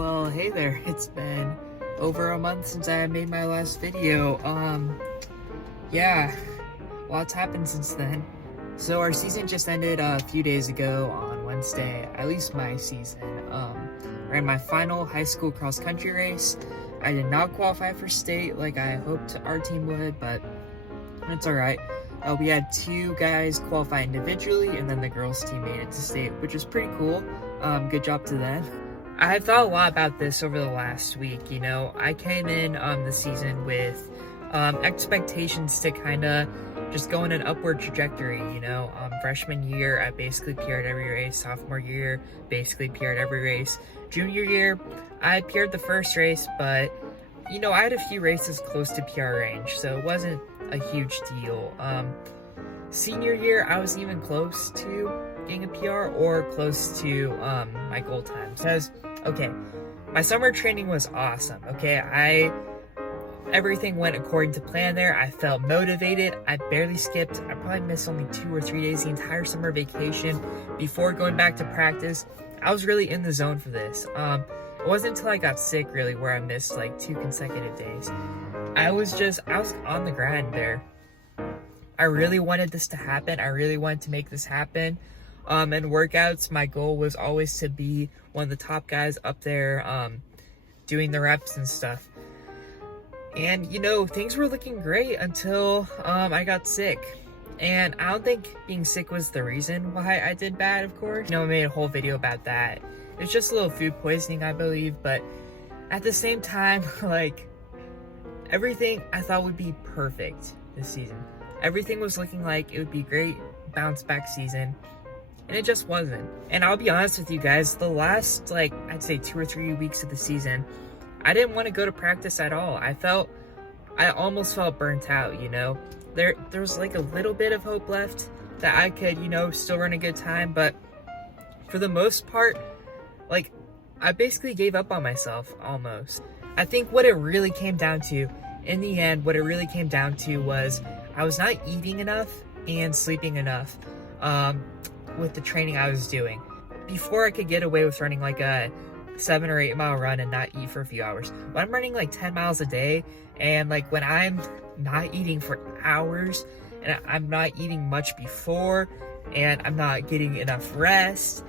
Well, hey there. It's been over a month since I made my last video. Yeah, lots happened since then. So our season just ended a few days ago on Wednesday, at least my season. Ran my final high school cross country race. I did not qualify for state like I hoped our team would, but it's alright. We had two guys qualify individually, and then the girls team made it to state, which is pretty cool. Good job to them. I thought a lot about this over the last week. I came in the season with expectations to kind of just go in an upward trajectory. Freshman year, I basically PR'd every race. Sophomore year, basically PR'd every race. Junior year, I PR'd the first race, but I had a few races close to PR range, so it wasn't a huge deal. Senior year, I was even close to getting a PR or close to my goal times. Because, okay, my summer training was awesome, okay? Everything went according to plan there. I felt motivated. I barely skipped. I probably missed only 2 or 3 days the entire summer vacation before going back to practice. I was really in the zone for this. It wasn't until I got sick, really, where I missed like 2 consecutive days. I was on the grind there. I really wanted this to happen. I really wanted to make this happen. And workouts, my goal was always to be one of the top guys up there doing the reps and stuff. And, things were looking great until I got sick. And I don't think being sick was the reason why I did bad, of course. I made a whole video about that. It was just a little food poisoning, I believe. But at the same time, everything I thought would be perfect this season. Everything was looking like it would be great bounce back season. And it just wasn't. And I'll be honest with you guys, the last, I'd say 2 or 3 weeks of the season, I didn't want to go to practice at all. I almost felt burnt out, There was a little bit of hope left that I could, still run a good time. But for the most part, I basically gave up on myself, almost. I think what it really came down to, in the end, was I was not eating enough and sleeping enough with the training I was doing. Before I could get away with running a 7 or 8 mile run and not eat for a few hours. When I'm running 10 miles a day, and when I'm not eating for hours, and I'm not eating much before, and I'm not getting enough rest,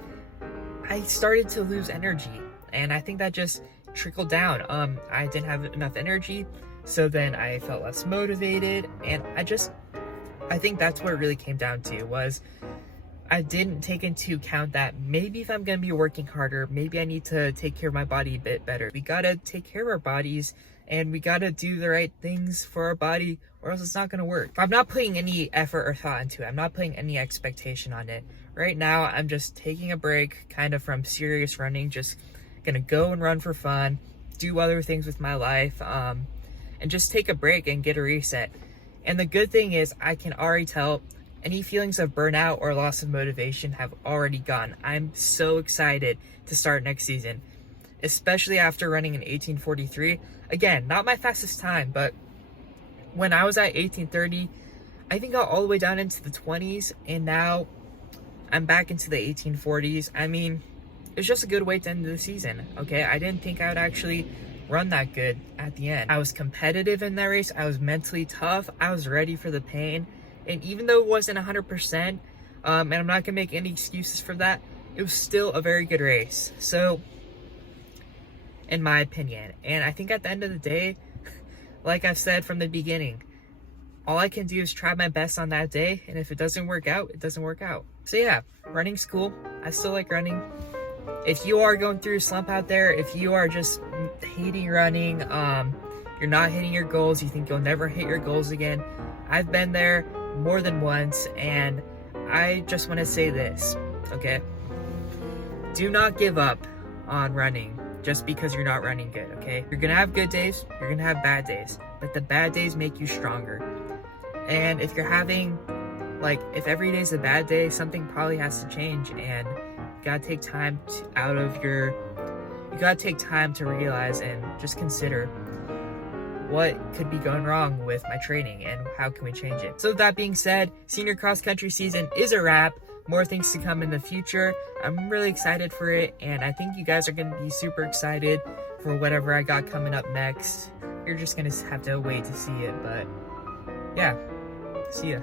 I started to lose energy. And I think that just trickled down. I didn't have enough energy, so then I felt less motivated, and I think that's what it really came down to, was I didn't take into account that maybe if I'm going to be working harder, maybe I need to take care of my body a bit better. We got to take care of our bodies, and we got to do the right things for our body, or else it's not going to work. I'm not putting any effort or thought into it. I'm not putting any expectation on it. Right now, I'm just taking a break kind of from serious running, just going to go and run for fun, do other things with my life, and just take a break and get a reset. And the good thing is I can already tell any feelings of burnout or loss of motivation have already gone. I'm so excited to start next season, especially after running an 18:43. Again, not my fastest time, but when I was at 18:30, I think I got all the way down into the 20s, and now I'm back into the 18:40s. I mean, it's just a good way to end the season, okay? I didn't think I would actually run that good at the end. I was competitive in that race. I was mentally tough. I was ready for the pain. And even though it wasn't 100%, and I'm not going to make any excuses for that, it was still a very good race. So, in my opinion. And I think at the end of the day, like I've said from the beginning, all I can do is try my best on that day. And if it doesn't work out, it doesn't work out. So yeah, running's cool. I still like running. If you are going through a slump out there, if you are just hating running, you're not hitting your goals, you think you'll never hit your goals again, I've been there more than once, and I just want to say this, okay? Do not give up on running just because you're not running good, okay? You're gonna have good days, you're gonna have bad days, but the bad days make you stronger. And if you're having, if every day's a bad day, something probably has to change, and you gotta take time to realize and just consider what could be going wrong with my training and how can we change it. So that being said, senior cross country season is a wrap. more things to come in the future. I'm really excited for it, and I think you guys are going to be super excited for whatever I got coming up next. You're just going to have to wait to see it, but yeah, see ya.